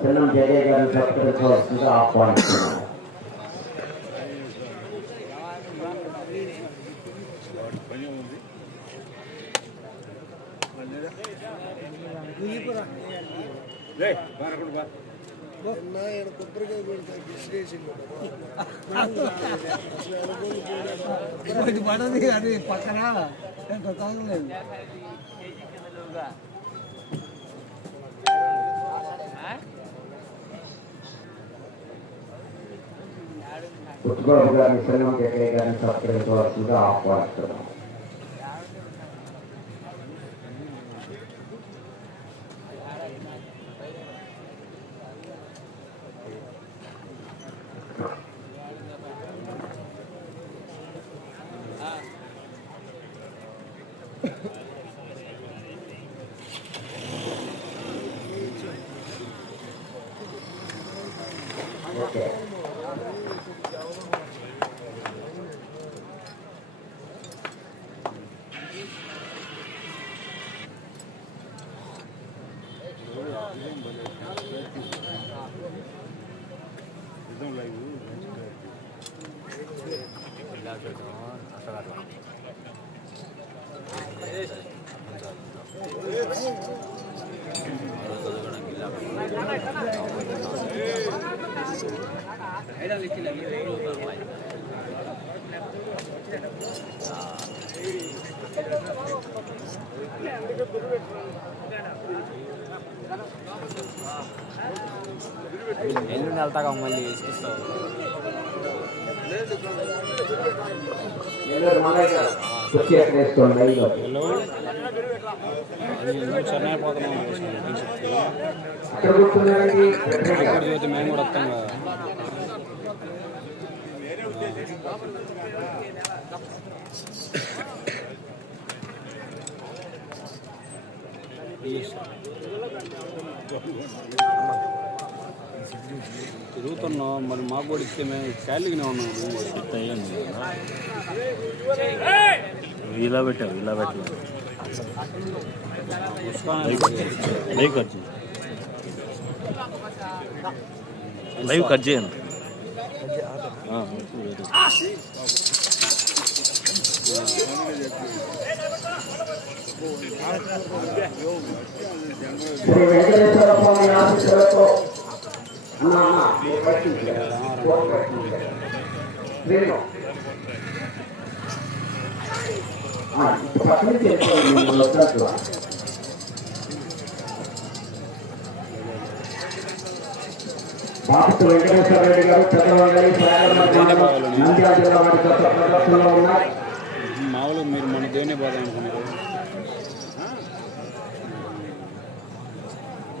చిన్నం జగయ్య గారిని సత్కరించవలసిందిగా ఆహ్వానిస్తున్నాను ఆయన కొబ్బరికాయ కొడితే పడది అది పక్కన. ఎంత తాగలేదు పుట్టుకోడు గారిని చిన్నం జగయ్య గారిని సత్కరించవలసిందిగా ఆహ్వానిస్తున్నాను అందుకే ఎల్లుండి వెళ్తాగా మళ్ళీ లైవ్లో. చెన్నై పోతున్నాం. చూస్తే మేము కూడా వస్తాం కదా. తిరుగుతున్నాం మరి మాకు కూడా ఇస్తే మేము ఖాళీగానే ఉన్నాం ఇలా పెట్టావు ఇలా లైవ్ కట్ చేయి. లైవ్ కట్ చేయండి వేరే. శ్రీ వెంకటేశ్వర స్వామి ఆశీస్సులతో అన్న అన్న మీరు పట్టించారు. పక్కన చేసుకోండి మిమ్మల్ని వద్దట్లు. బాపతి వెంకటేశ్వర రెడ్డి గారు పెద్దవంగడి నంద్యాల జిల్లా వారి ప్రదర్శనలో ఉన్నాయి మామూలుగా మీరు మన దేనే బాధ అనుకున్నారు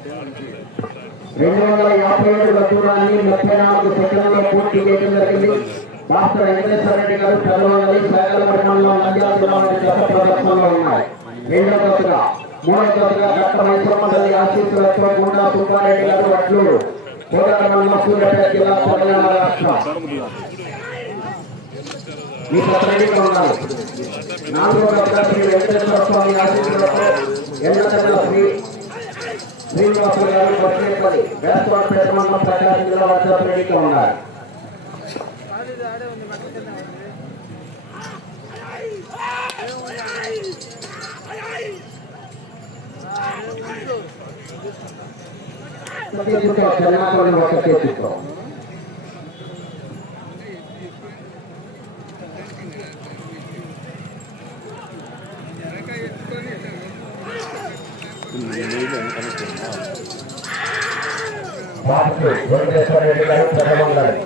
రెండు వందల యాభై ఏడు దూరాన్ని ముప్పై నాలుగు సెకండ్లలో పూర్తి చేయడం జరిగింది డాక్టర్ వెంకటేశ్వర రెడ్డి గారు తెల్లవంగలి సాగల మండలంలో నంద్యాల జిల్లా ప్రదర్శనలో ఉన్నాయి రెండవ దశగా మూడవ దశగా డాక్టర్ మైసమ్మ తల్లి ఆశీస్సులతో గుండా సుబ్బారెడ్డి గారు అట్లూరు కోదాడ మండలం సూర్యాపేట జిల్లా తెలంగాణ రాష్ట్రం మీ ప్రతినిధిగా ఉన్నారు నాలుగో దశగా శ్రీ వెంకటేశ్వర స్వామి ఆశీస్సులతో ఎండ శ్రీ శ్రీనివాసులు గారు బస్సుపల్లి వేసవపేట మండలం ప్రకాశం జిల్లా వర్షాపేటగా ఉన్నారు. ఒక చేతితో బాబు వెంకటేశ్వర రెడ్డి గారు పెద్దమంగారు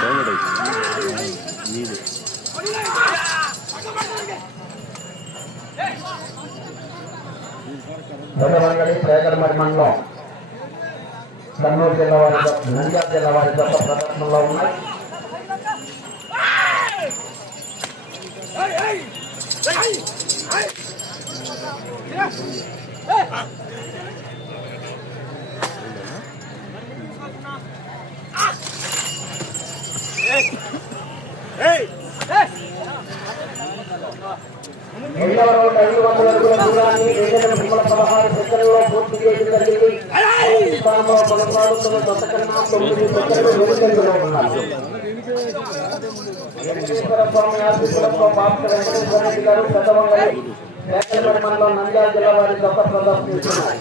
డౌన్లోడ్ అయిపోయింది మీది పెద్దమంగళి ప్రేగరమడి మండలం కర్నూలు జిల్లా వారి నంద్యాల జిల్లా వారి గొప్ప ప్రదర్శనలో ఉన్నాయి రెండవ రౌండ్ ఐదు వందల అడుగుల దూరాన్ని రెండు నిమిషముల పదహారు సెకండ్లలో పూర్తి చేయడం జరిగింది స్థానంలో కొనసాగుతున్న తొమ్మిది సెకండ్లు వెనుకంజలో ఉన్నారు వెంకటేశ్వర స్వామి ఆశీస్సులతో గారు మండలం నంద్యాల జిల్లా వారి ప్రదర్శిస్తున్నారు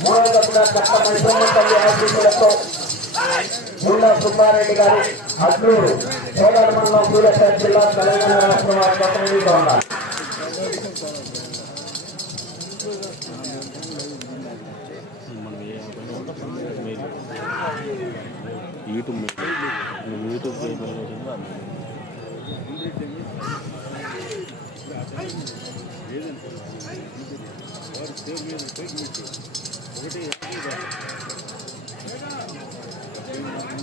మూడవ దశగా కట్ట మైసమ్మ తల్లి ఆశీస్సులతో ముల్లా సుబ్బారెడ్డి గారు అడ్లూరు సోదర మండలం సూర్యాపేట జిల్లా తెలంగాణ రాష్ట్రం వారి జత రెడీగా ఉన్నారు మనం ఏ పని ఉంటాం మేలు యూట్యూబ్ మేలు నువ్వు యూట్యూబ్ పేపర్ కూడా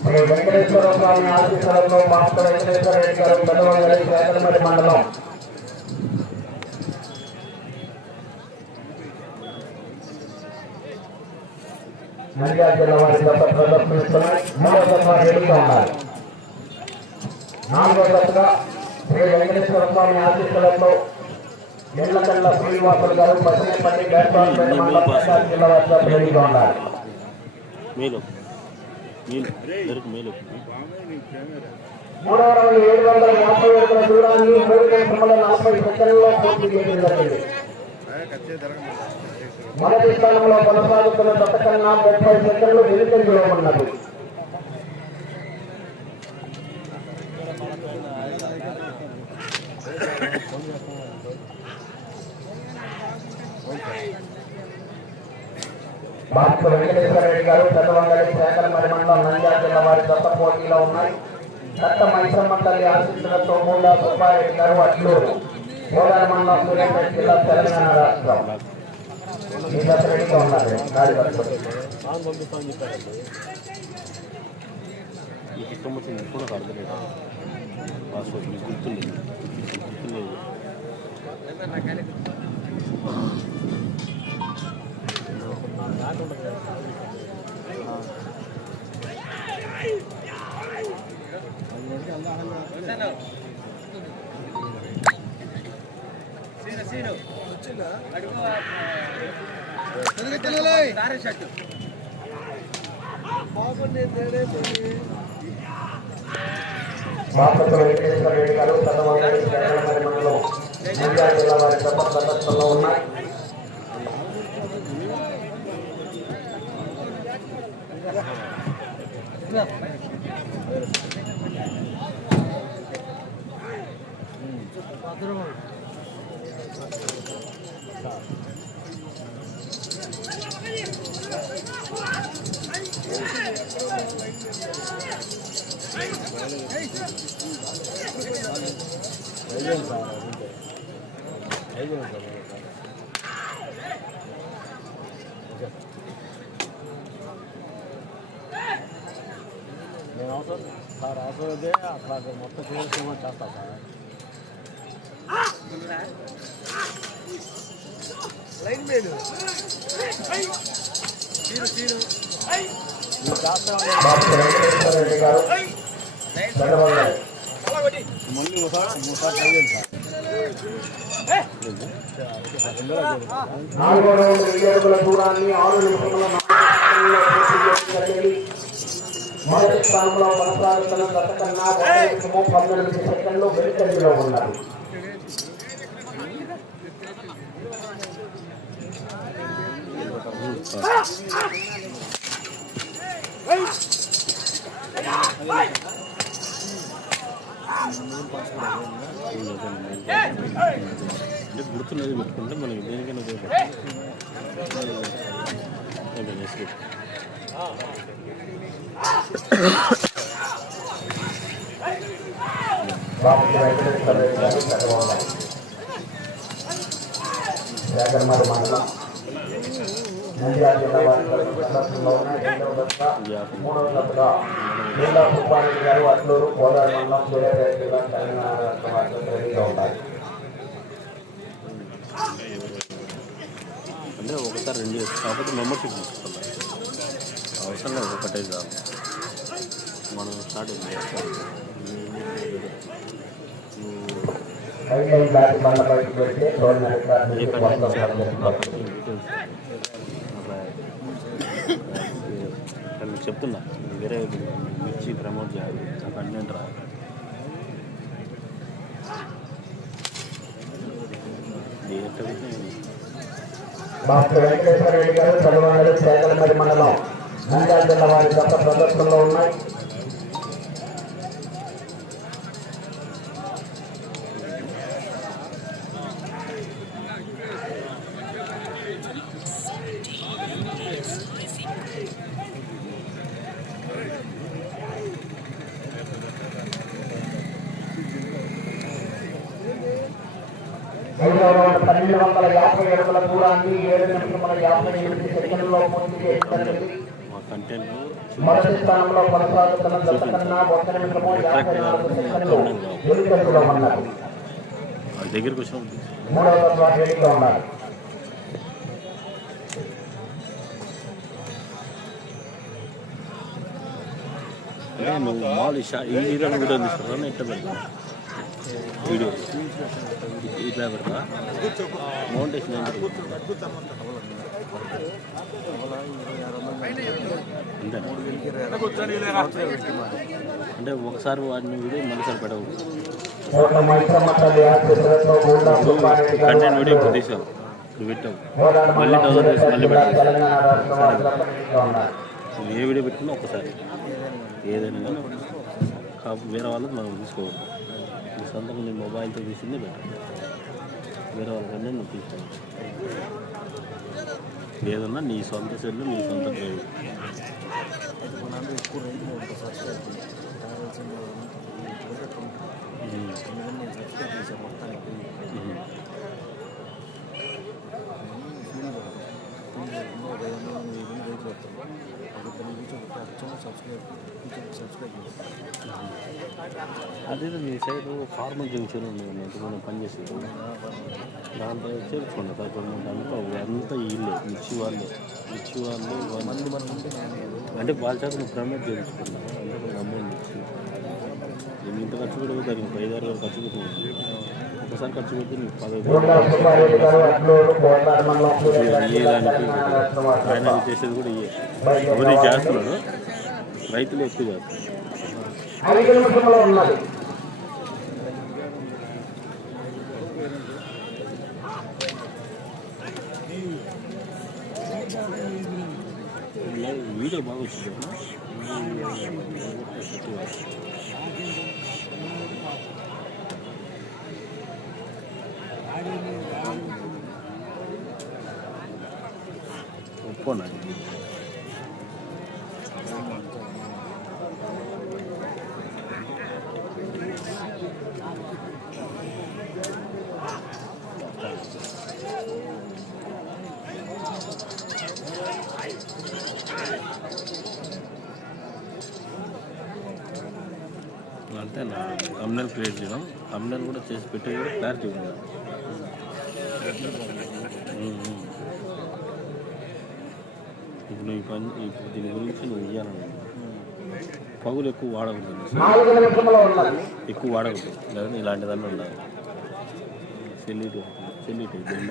శ్రీ వెంకటేశ్వర స్వామి ఆశీస్సులతో మాస్టర్ వెంకటేశ్వర రెడ్డి గారు పెద్దవాళ్ళ శేఖరపల్లి మండలం. నంద్యాల జిల్లా వారి గత ప్రదర్శనిస్తున్నాయి మూడో దశ రెడీగా ఉన్నారు. నాలుగో దశగా శ్రీ వెంకటేశ్వర స్వామి ఆశీస్సులతో ఎల్లకల్ల శ్రీనివాసులు గారు పశ్చిమపల్లి బేర్పాల్పేట మండలం జిల్లా వారి గత రెడీగా ఉన్నారు. మూడవ రౌండ్ ఏడు వందల యాభై ఒకటి దూరాన్ని మూడు నిమిషముల నలభై సెకండ్లలో పూర్తి చేయడం జరిగింది. మొదటి స్థానంలో కొనసాగుతున్న జత కన్నా ముప్పై సెకండ్లు వెనుకంజలో ఉన్నది భాస్కర్ వెంకటేశ్వర రెడ్డి గారు పెద్దవంగలి శాఖలమరి మండలం నంద్యాల జిల్లా వారి దత్త పోటీలో ఉన్నాయి. దత్త మైసమ్మ తల్లి ఆశిస్తులతో మూడా సుబ్బారెడ్డి గారు అట్లూరు గోదావరి మండలం సూర్యాపేట జిల్లా తెలంగాణ రాష్ట్రం. ఈ జత రెడీగా ఉన్నారు. గాడి పట్టుకొని. ఇష్టం వచ్చింది కూడా అర్థలేదు పాస్వర్డ్ నీకు గుర్తులేదు గుర్తులేదు బాబు నేను తేడైపోయి వెంకటేశ్వర రెడ్డి గారు మండలం జిల్లా వారి జత ప్రదర్శనలో నేను అవసరం సార్ అవసరం అయితే అట్లా మొత్తం చేసి చేస్తా సార్ లైన్ మీద తీరు తీరు మళ్ళీ ఒకసారి ట్రై చేయండి సార్ నాలుగో రౌండ్ దూరాన్ని ఆరు జరిగింది. మొదటి స్థానంలో కొనసాగుతున్న గత కన్నా పన్నెండు సెకండ్లు వెనుకంజలో ఉన్నారు అంటే గుర్తున్నది పెట్టుకుంటే మనకి దేనికైనా ఉపయోగపడుతుంది ఓకే, నెక్స్ట్ మండలం నంద్యాల జిల్లా మూడవ దశగా జిల్లా సుబ్బారెడ్డి గారు అట్లూరు గోదావరి మండలం సూర్యాపేట జిల్లా తెలంగాణ రాష్ట్రం వారితో రెడీగా ఉన్నారు అంటే ఒకసారి రెండు కాకపోతే మెంబర్షిప్ తీసుకోవాలి అవసరం లేదు. ఒకటే చాలు మనం స్టార్ట్ ఏ నడిపారు పని మొత్తం చేయాలి? పనిచేస్తున్నారు. అట్లా చెప్తున్నా. వేరే మిర్చి ప్రమోట్ చేయాలి. కంటెంట్ రా డాక్టర్ వెంకటేశ్వర రెడ్డి గారు చదవాలి సేకరమరి మండలం నంద్యాల జిల్లా వారి గత ప్రదర్శనలో ఉన్నాయి ఐదవ రౌండ్ పన్నెండు వందల యాభై అడుగుల దూరాన్ని ఏడు నిమిషముల యాభై ఎనిమిది సెకండ్లో పూర్తి చేయడం జరిగింది మా కంటెంట్ మొదటి స్థానంలో కొనసాగుతున్న జత కన్నా ఒక యాభై నాలుగు సెకండ్లు వెనుకంజలో ఉన్నారు వాళ్ళ మూడవ ఉన్నారు నువ్వు మామూలు ఈ వీడియో పెడతా వీడియో ఇట్లా పెడతా మౌంటేషన్ అంటే ఒకసారి వాడిని విడి మరోసారి పెట్టకూడదు కంటెంట్ వీడియో ఇప్పుడు తీసావు నువ్వు పెట్టావు. మళ్ళీ మండలం డౌన్లోడ్ చేసి మళ్ళీ పెట్టావు ఏ వీడియో పెట్టుకున్నా ఒకసారి ఏదైనా కానీ వేరే వాళ్ళకి మనం తీసుకోవద్దు నీ సొంతంగా నీ మొబైల్తో తీసింది బెటర్. వేరే వాళ్ళకన్నా నువ్వు తీసుకోవాలి. ఏదన్నా నీ సొంత సెల్ నీ సొంత డ్రైవ్ ఎక్కువ రైతులు ఉంటారు సబ్స్క్రైబ్ కావాల్సిన ఎందుకంటే నేను సబ్స్క్రైబ్ చేశాను మొత్తానికి ఉమ్. ఫీల్ పడతాను ఒక ఐదు వందల వెయ్యి మంది రైతులు వస్తారు ఒక ఇద్దరు కూర్చోబెట్టి అచ్చంగా సబ్స్క్రైబ్ కూర్చొని సబ్స్క్రైబ్ చేస్తాను అదే మీ సైడ్ ఫార్మల్ జంక్షన్ ఉంది ఎంతమంది పనిచేసేది దాంట్లో చేర్చుకోండి తప్పకుండా అంతా అంతా ఇల్లే మిర్చి వాళ్ళే మిర్చి వాళ్ళు వాళ్ళు మంది మనం అంటే వాళ్ళ చేత నువ్వు ప్రమోట్ చేయించుకున్నావు అంటే నేను ఇంత ఖర్చు పెడితే దానికి ఐదు ఆరు వేలు ఖర్చు పెట్టి ఒకసారి ఖర్చు పెట్టి నీకు పదహైదు ఊళ్ళో సుబ్బారెడ్డి గారు అట్లూరు కోదాడ మండలం సూర్యాపేట జిల్లా ఇయ్యడానికి తెలంగాణ రాష్ట్రం వారి ఆయన చేసేది కూడా ఇయ్యే ఎవరి చేస్తున్నాడు రైతులు ఎక్కువ ఉన్నది వీడియో బాగా వచ్చింది నా తమ్నెల్ క్రియేట్ చేయడం. తమ్నెల్ కూడా చేసి పెట్టి కూడా క్లారిటీ ఉంది నువ్వు ఈ పని దీని గురించి నువ్వు ఇవ్వాలని పగులు ఎక్కువ వాడకూడదు. ఎక్కువ వాడకూడదు. లేదంటే ఇలాంటిదన్నీ ఉండాలి. సెల్లిటి సెల్లిటి బెండ.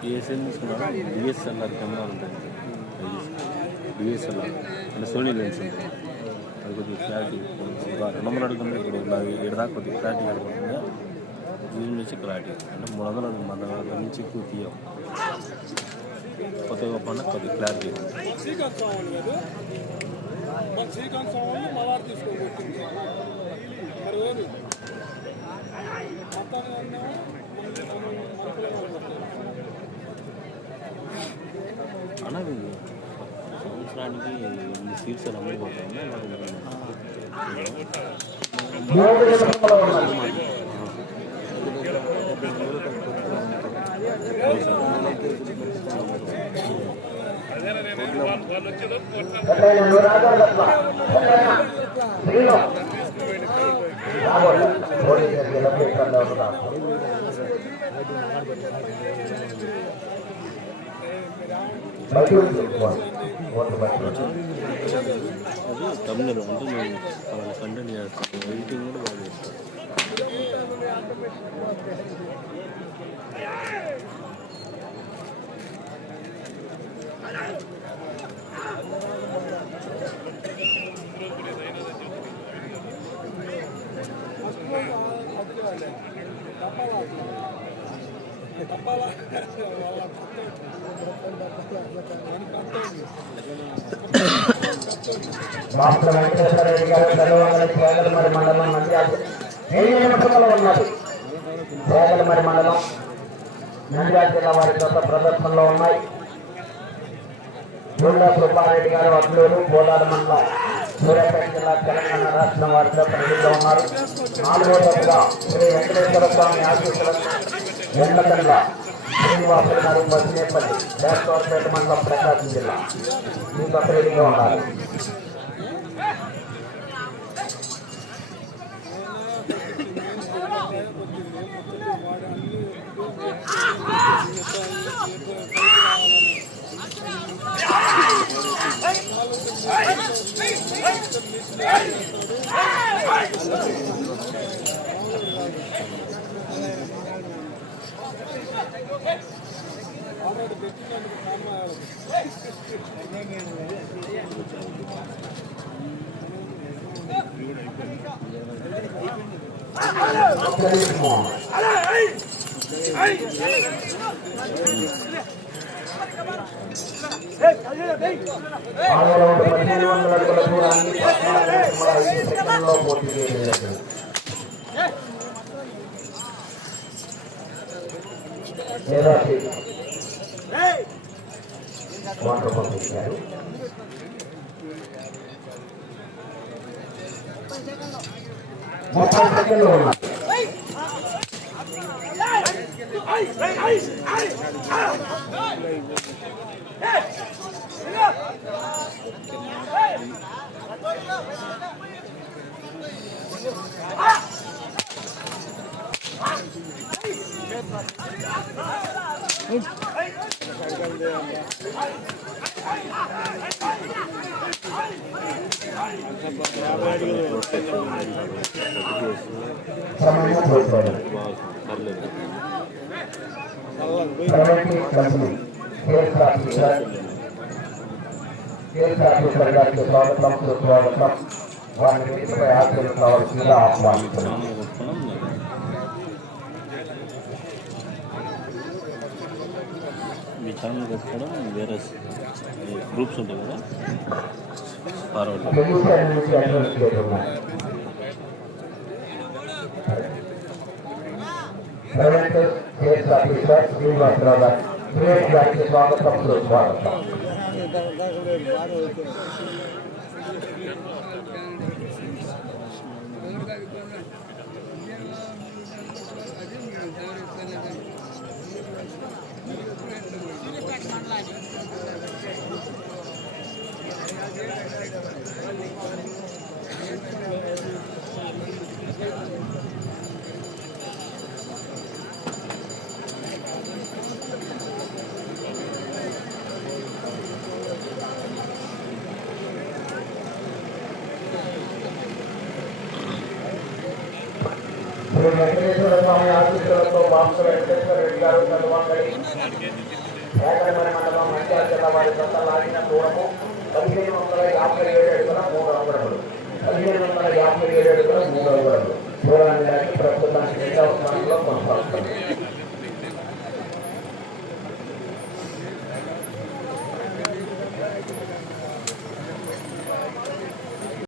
బిఎస్ఎన్ తీసుకున్నా బిఎస్ఎల్ఆర్ కెమెరా ఉంటుంది బిఎస్ఎల్ఆర్ అంటే సోనీ లెన్స్ అది కొద్దిగా క్లారిటీ రెండు వందలు అడుగుతుంది ఇప్పుడు నాకు దాకా కొద్దిగా క్లారిటీ కనబడుతుంది. దీని నుంచి క్లారిటీ. అంటే మూడు వందలు అడుగు మన దగ్గర నుంచి ఎక్కువ తీయం. కొద్దిగా గొప్ప కొద్దిగా క్లారిటీ. అన్నది సంవత్సరానికి ఎన్ని సీట్స్ అని అమ్మిపోతాయి మూడు నిమిషంలో ఉన్నది ఎక్కడైనా నువ్వు రాజాడు తప్ప. ఎక్కడైనా. శ్రీలో. రాబోయే. పోలీసు దగ్గరికి ఇబ్బంది అవుతున్నారు. బట్టి ఉంటుంది ఓట్లు బట్టి అది తమిళ అంటే నేను వాళ్ళ కంటెంట్ చేస్తాను ఎడిటింగ్ కూడా బాగా చేస్తాను రాష్ట్ర వెంకటేశ్వర రెడ్డి గారు తెల్లవారి పేదలమరి మండలం నంద్యాల ఉన్నారు. పేదలమరి మండలం. నంద్యాల జిల్లా వారి కొత్త ప్రదర్శనలో ఉన్నాయి. గుండా సుబ్బారెడ్డి గారు అడ్లూరు బోదాల మండలం. సూర్యాపేట జిల్లా తెలంగాణ రాష్ట్రం వారితో ప్రజల్లో ఉన్నారు. నాలుగో దశగా శ్రీ వెంకటేశ్వర స్వామి ఆశీస్సులను ఎండకండ శ్రీనివాసులు గారు బసినేపల్లి దేశవారపేట మండలం ప్రకాశం జిల్లా. ఈ కొత్త ఉన్నారు ఆరో రౌండ్ పదిహేను వందల అడుగుల దూరాన్ని పద్నాలుగు వాటర్ పంపించారు ముప్పై సెకండ్లు ఉన్నాయి స్వాగతం సుస్వాగతం వారిని కావాల్సిందిగా ఆహ్వానిస్తున్నాం పెట్టుకోవడం వేరే గ్రూప్స్ ఉంటాయి కదా ఫార్వర్డ్ టెలివిజన్ నుంచి అడ్రస్ చేస్తున్నాం ప్రైవేట్ కేఎస్ ఆఫీసర్ శ్రీనివాసరావు గారు సురేష్ గారికి స్వాగతం సుస్వాగతం శ్రీ వెంకటేశ్వర స్వామి ఆశీస్సులతో బాంస వెంకటేశ్వర రెడ్డి గారు చదవంగడి ఏకడమరి మండలం మంచిర్యాల జిల్లా వారి కొత్త లాగిన దూరము పదిహేను వందల యాభై ఏడు అడుగుల మూడు అంగుళములు పదిహేను వందల యాభై ఏడు అడుగుల మూడు అంగుళములు దూరాన్ని దాటి ప్రస్తుతానికి రెండవ స్థానంలో కొనసాగుతుంది